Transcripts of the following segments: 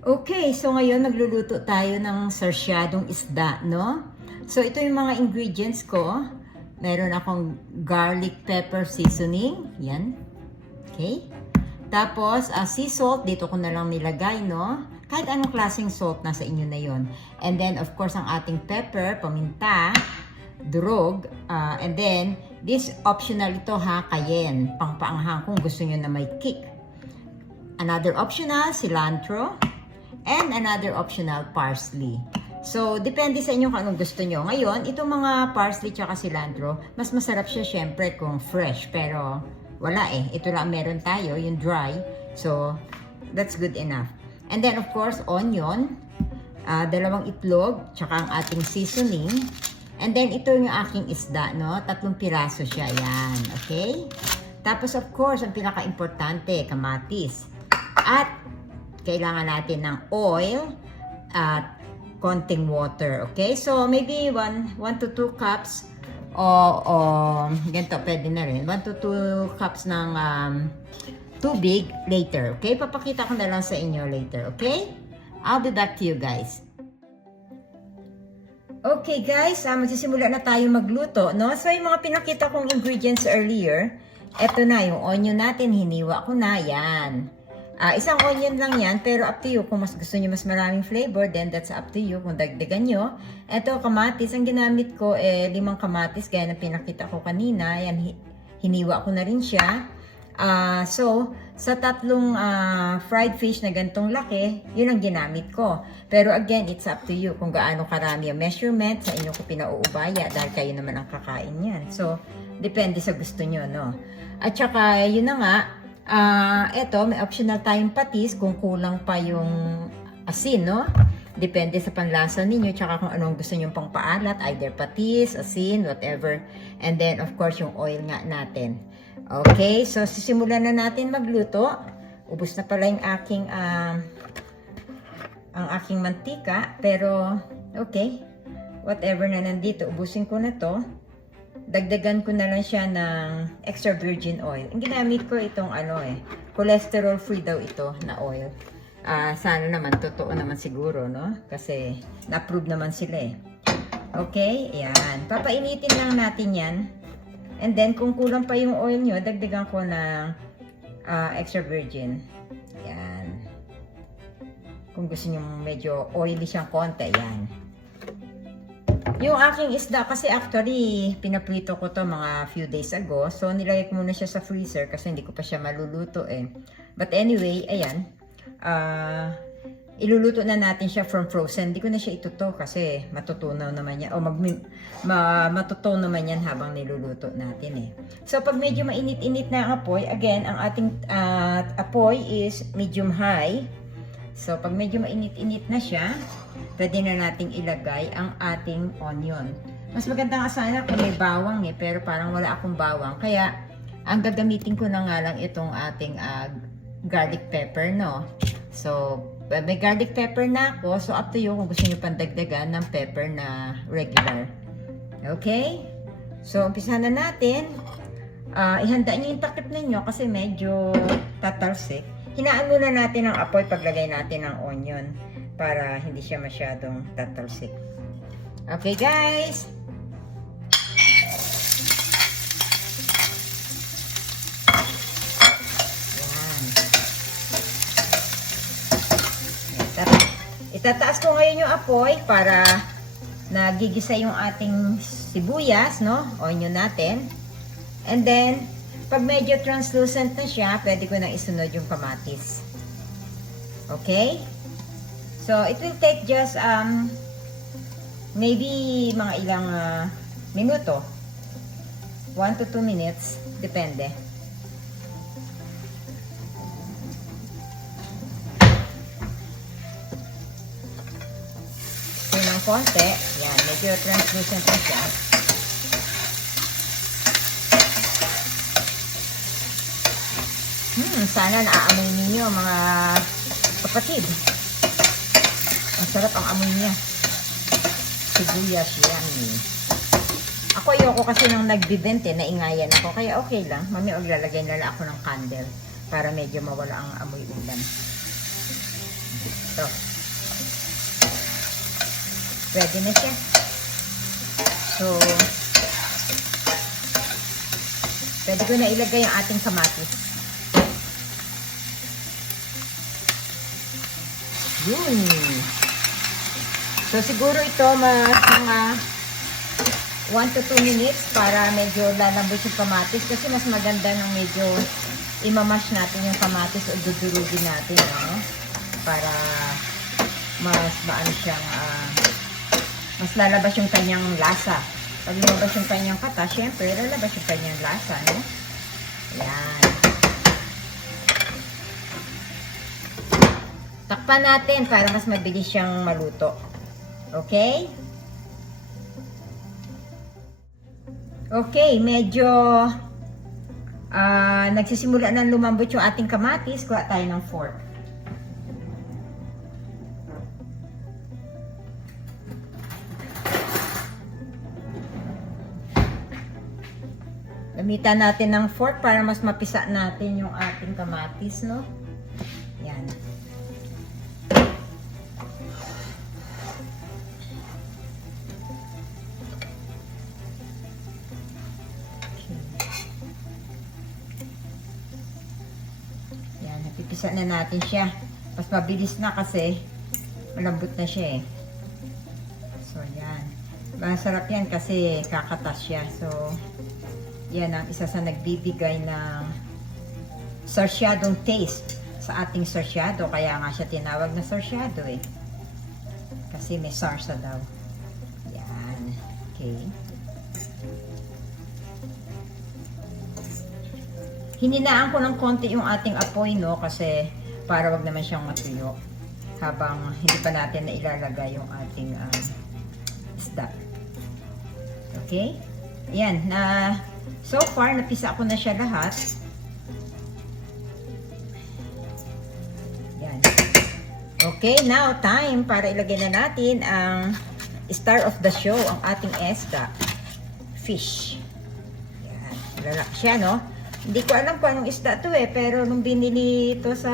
Okay, so ngayon magluluto tayo ng sarsyadong isda, no? So ito yung mga ingredients ko. Meron akong garlic pepper seasoning, yan. Okay? Tapos, sea salt, dito ko na lang nilagay, no? Kahit anong klaseng salt, nasa inyo na yon. And then, of course, ang ating pepper, paminta, durog, and then, this optional ito ha, cayenne, pangpaanghang kung gusto nyo na may kick. Another optional, cilantro, and another optional, parsley. So, depende sa inyo kung anong gusto nyo. Ngayon, itong mga parsley tsaka cilantro, mas masarap siya syempre kung fresh. Pero, wala eh. Ito lang meron tayo, yung dry. So, that's good enough. And then, of course, onion, dalawang itlog, tsaka ang ating seasoning. And then, ito yung aking isda, no? 3 piraso siya, yan. Okay? Tapos, of course, ang pinaka-importante, kamatis. At, kailangan natin ng oil at konting water. Okay? So, maybe 1 to 2 cups o ganito, pwede na rin. 1 to 2 cups ng tubig later. Okay? Papakita ko na lang sa inyo later. Okay? I'll be back to you guys. Okay guys, magsisimula na tayo magluto, no? So, yung mga pinakita kong ingredients earlier, eto na, yung onion natin, hiniwa ko na, yan. Isang onion lang yan, pero up to you. Kung mas gusto nyo mas maraming flavor, then that's up to you. Kung dagdagan nyo. Ito, kamatis. Ang ginamit ko, 5 kamatis. Gaya na pinakita ko kanina. Yan, hiniwa ko na rin siya. So, sa 3 fried fish na gantong laki, yun ang ginamit ko. Pero again, it's up to you. Kung gaano karami ang measurement, sa inyo ko pinauubaya. Dahil kayo naman ang kakain yan. So, depende sa gusto nyo, no? At saka, yun na nga, eto, may optional tayong patis kung kulang pa yung asin, no? Depende sa panlasa ninyo, tsaka kung anong gusto nyo pang paalat, either patis, asin, whatever. And then, of course, yung oil nga natin. Okay, so sisimulan na natin magluto. Ubus na pala yung aking, ang aking mantika, pero, okay. Whatever na nandito, ubusin ko na to. Dagdagan ko na lang siya ng extra virgin oil. Ang ginamit ko itong cholesterol free daw ito na oil. Sana naman, totoo naman siguro, no? Kasi na-approve naman sila eh. Okay, ayan. Papainitin lang natin yan. And then, kung kulang pa yung oil nyo, dagdagan ko ng extra virgin. Ayan. Kung gusto nyo medyo oily siyang konti, ayan. Yung aking isda, kasi actually, pinaprito ko to mga few days ago. So, nilagay ko muna siya sa freezer kasi hindi ko pa siya maluluto eh. But anyway, ayan. Iluluto na natin siya from frozen. Hindi ko na siya ituto kasi matutunaw naman yan. O matutunaw naman yan habang niluluto natin eh. So, pag medyo mainit-init na ang apoy, again, ang ating apoy is medium high. So, pag medyo mainit-init na siya, pwede na nating ilagay ang ating onion. Mas maganda nga sana kung may bawang eh, pero parang wala akong bawang. Kaya, ang gagamitin ko na nga lang itong ating garlic pepper, no? So, may garlic pepper na ako. So, up to you kung gusto nyo pandagdagan ng pepper na regular. Okay? So, umpisa na natin. Ihanda nyo yung takip ninyo kasi medyo tatalsik. Hinaan muna natin ang apoy paglagay natin ng onion para hindi siya masyadong tatalsik. Okay guys! Yan. Itataas ko ngayon yung apoy para nagigisa yung ating sibuyas, no? Onion natin. And then, pag medyo translucent na siya, pwede ko nang isunod yung kamatis. Okay? So, it will take just, maybe mga ilang minuto. 1 to 2 minutes. Depende. So, ng konti. Yan, medyo translucent na siya. Sana naaamoy ninyo mga kapatid. Ang sarap ang amoy niya. Sibuyas yan eh. Ako ayoko kasi nang nagbibente, naingayan ako. Kaya okay lang. Mami, maglalagay na lang ako ng candle para medyo mawala ang amoy ulam. Ito. Ready na siya. So, pwede ko na ilagay ang ating kamatis. Yun. So, siguro ito mga 1 to 2 minutes para medyo lalambot yung kamatis kasi mas maganda ng medyo imamash natin yung kamatis o dudurugin natin, no? Para mas maano siyang mas lalabas yung kanyang lasa. Pag lumabas yung kanyang kata, syempre lalabas yung kanyang lasa, no? Ayan. Takpan natin para mas mabilis siyang maluto. Okay? Okay, medyo nagsisimula ng lumambot yung ating kamatis. Kuha tayo ng fork. Gamitan natin ng fork para mas mapisa natin yung ating kamatis, no? Yan. Napipisa na natin siya. Mas mabilis na kasi malambot na siya eh. So, yan. Masarap yan kasi kakatas siya. So, yan ang isa sa nagbibigay ng sarsyadong taste sa ating sarsyado. Kaya nga siya tinawag na sarsyado eh. Kasi may sarsa daw. Yan. Okay. Hininaan ko ng konti yung ating apoy, no, kasi para wag naman siyang matuyo habang hindi pa natin na ilalagay yung ating isda. Okay? Yan, so far napisa ko na siya lahat. Yan. Okay, now time para ilagay na natin ang star of the show, ang ating isda, fish. Yan, lalak siya, no? Hindi ko alam kung anong isda to eh, pero nung binili ito sa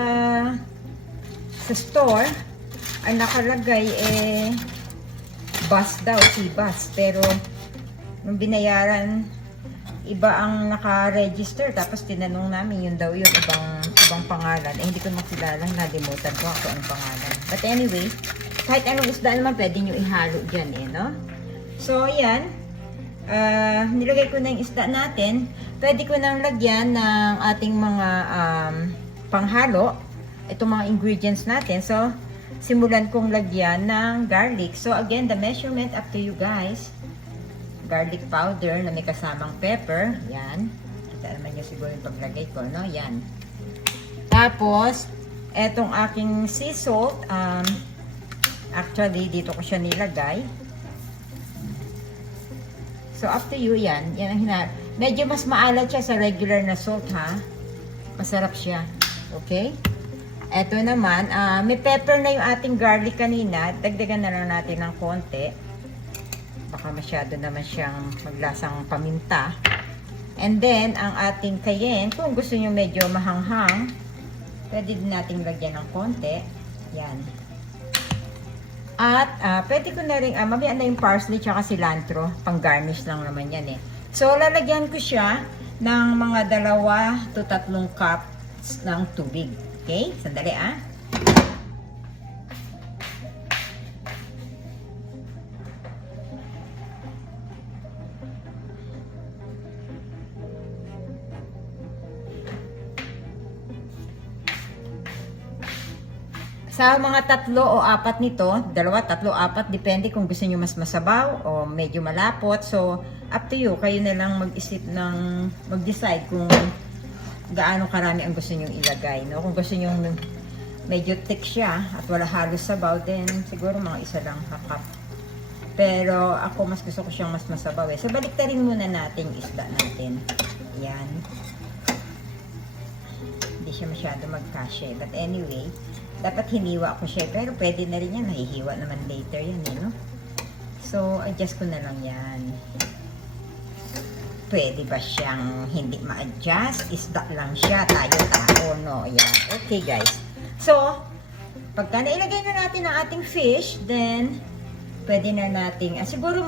store, ang nakalagay eh bass daw, sea bass. Pero nung binayaran, iba ang naka-register. Tapos tinanong namin yun daw yung ibang pangalan. Eh hindi ko makilala, nalimutan ko kung anong pangalan. But anyway, kahit anong isda naman pwede nyo ihalo dyan eh, no? So yan, nilagay ko na yung isda natin. Pwede ko nang lagyan ng ating mga panghalo, itong mga ingredients natin. So, simulan kong lagyan ng garlic. So, again, the measurement up to you guys. Garlic powder na may kasamang pepper. Yan. Kita naman nyo siguro yung paglagay ko, no? Yan. Tapos, etong aking sea salt. Actually, dito ko siya nilagay. So, up to you yan. Yan ang hinahalo. Medyo mas maalat siya sa regular na salt, ha? Masarap siya. Okay? Eto naman, may pepper na yung ating garlic kanina. Dagdagan na lang natin ng konti. Baka masyado naman siyang maglasang paminta. And then, ang ating cayenne, kung gusto nyo medyo mahanghang, pwede din natin lagyan ng konti. Yan. At, pwede ko na rin, mamaya na yung parsley tsaka cilantro. Pang garnish lang naman yan eh. So, lalagyan ko siya ng mga 2 to 3 cups ng tubig. Okay? Sandali Sa mga 3 o 4 nito, 2, 3, 4, depende kung gusto nyo mas masabaw o medyo malapot. So, up to you. Kayo na lang mag-decide kung gaano karami ang gusto nyo ilagay. No? Kung gusto nyo medyo thick siya at wala halos sabaw, then siguro mga isa lang cup. Pero ako mas gusto ko siyang mas masabaw eh. So, baliktarin muna natin yung isda natin. Yan. Hindi siya masyado magkasya. But anyway, dapat hiniwa ko siya, pero pwede na rin yan, nahihiwa naman later yan, no? So, adjust ko na lang yan. Pwede ba siyang hindi ma-adjust? Isda lang siya, tayo, no? Yan. Okay, guys. So, Pagka nailagay na natin ang ating fish, then pwede na nating, siguro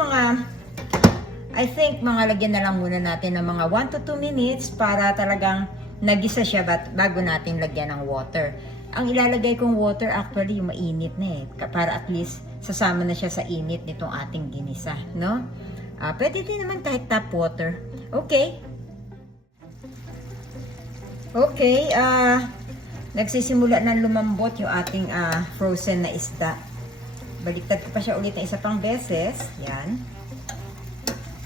I think mga lagyan na lang muna natin ng mga 1 to 2 minutes para talagang nagisa siya bago natin lagyan ng water. Ang ilalagay kong water actually yung mainit na para at least sasama na siya sa init nitong ating ginisa, no? Pwede din naman kahit tap water. Okay. Okay, nagsisimula na lumambot yung ating frozen na isda. Baliktad ko pa siya ulit na isa pang beses. Yan.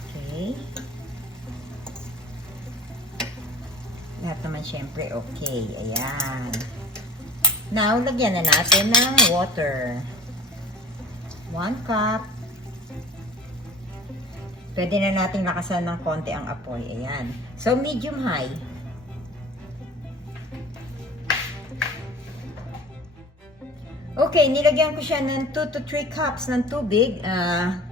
Okay. Lahat naman syempre okay. Ayan. Now, lagyan na natin ng water. 1 cup. Pwede na natin lakasan ng konti ang apoy. Ayan. So, medium high. Okay, nilagyan ko siya ng 2 to 3 cups ng tubig.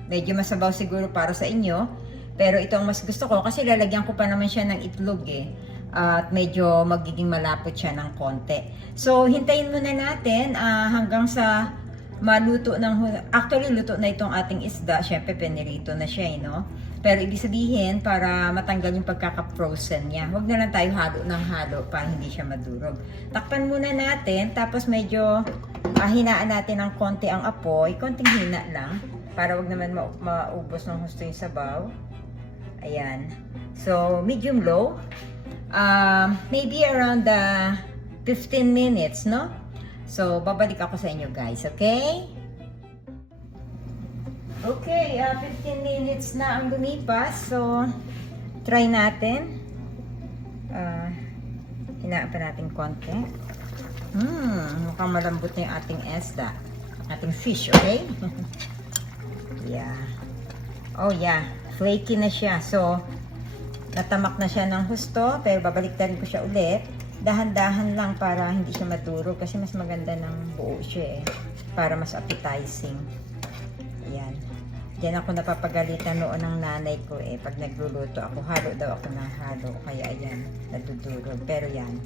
Medyo masabaw siguro para sa inyo. Pero ito ang mas gusto ko kasi lalagyan ko pa naman siya ng itlog at medyo magiging malapot siya ng konti. So, hintayin muna natin hanggang sa maluto actually, luto na itong ating isda. Siyempre, pinirito na siya, no? Pero ibig sabihin, para matanggal yung pagkaka-frozen niya, huwag na lang tayo halo ng halo para hindi siya madurog. Takpan muna natin, tapos medyo hinaan natin ng konti ang apoy. Konting hina lang, para wag naman maubos ng husto yung sabaw. Ayan. So, medium low. Maybe around 15 minutes, no? So, babalik ako sa inyo guys, okay? Okay, 15 minutes na ang lumipas. So, try natin. Hinaan pa natin konti. Mukhang malambot na yung ating isda. Ating fish, okay? Yeah. Oh, yeah. Flaky na siya. So, natamak na siya ng husto. Pero babaliktarin ko siya ulit. Dahan-dahan lang para hindi siya madurog. Kasi mas maganda ng buo siya para mas appetizing. Ayan. Diyan ako napapagalitan noon ng nanay ko pag nagluluto ako, halo daw ako ng halo. Kaya ayan, nadudurog. Pero yan.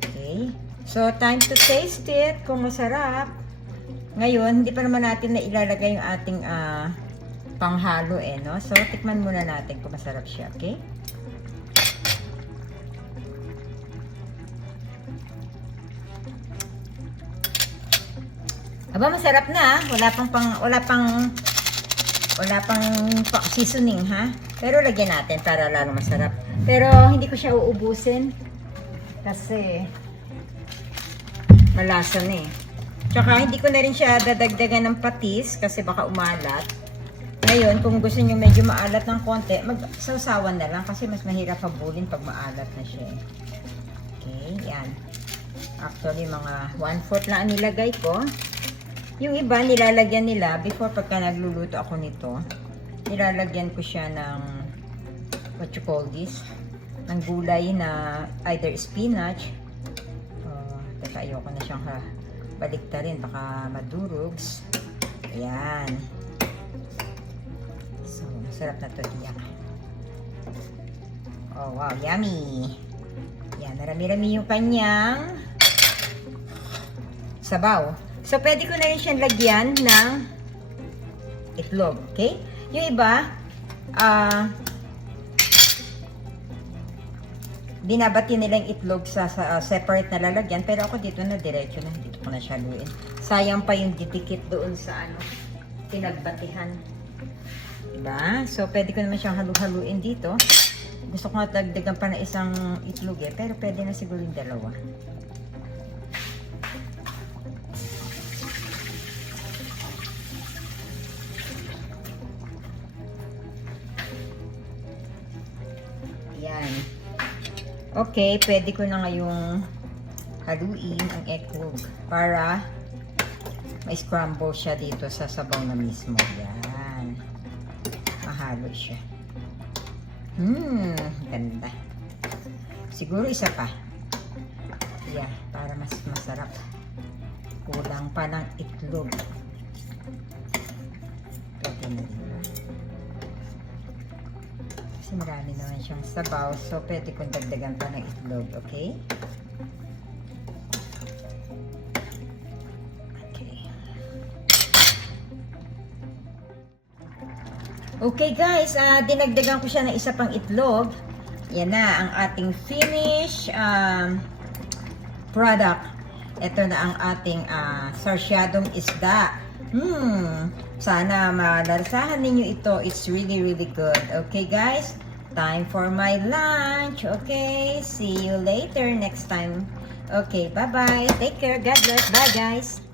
Okay. So, time to taste it. Kung masarap. Ngayon, hindi pa naman natin na ilalagay yung ating panghalo no? So, tikman muna natin kung masarap siya. Okay? Aba, masarap na. Wala pang seasoning, ha? Pero lagyan natin para lalo masarap. Pero hindi ko siya uubusin kasi malasa na Tsaka hindi ko na rin siya dadagdagan ng patis kasi baka umalat. Ngayon, kung gusto niyo medyo maalat ng konti, magsawsawan na lang kasi mas mahirap habulin pag maalat na siya. Okay, yan. Actually, mga 1/4 lang ang nilagay ko. Yung iba, nilalagyan nila, before pagka nagluluto ako nito, nilalagyan ko siya ng, what you call this, ng gulay na either spinach, teka, ayoko na siyang baliktarin, baka madurogs. Ayan. So, masarap na to tiyak. Oh, wow, yummy. Ayan, marami-rami yung kanyang sabaw. So, pwede ko na rin siyang lagyan ng itlog. Okay? Yung iba, binabati nila yung itlog sa separate na lalagyan. Pero ako dito na diretso na. Dito ko na siya haluin. Sayang pa yung didikit doon sa pinagbatihan. Diba? So, pwede ko naman siyang halu-haluin dito. Gusto ko nga dagdagan pa na isang itlog pero pwede na siguro yung dalawa. Yan. Okay, pwede ko na ngayong haluin ang egg yolk para ma-scramble siya dito sa sabaw na mismo. Yan. Mahalo siya. Ganda. Siguro isa pa. Yeah, para mas masarap. Kulang pa ng itlog. Pwede na rin. Kasi marami naman siyang sabaw. So, pwede kong dagdagan pa ng itlog. Okay? Okay guys, dinagdagan ko siya ng isa pang itlog. Yan na ang ating finish product. Ito na ang ating sarsyadong isda. Sana malarsahan ninyo ito. It's really, really good. Okay guys, time for my lunch. Okay, see you later next time. Okay, bye-bye. Take care. God bless. Bye guys.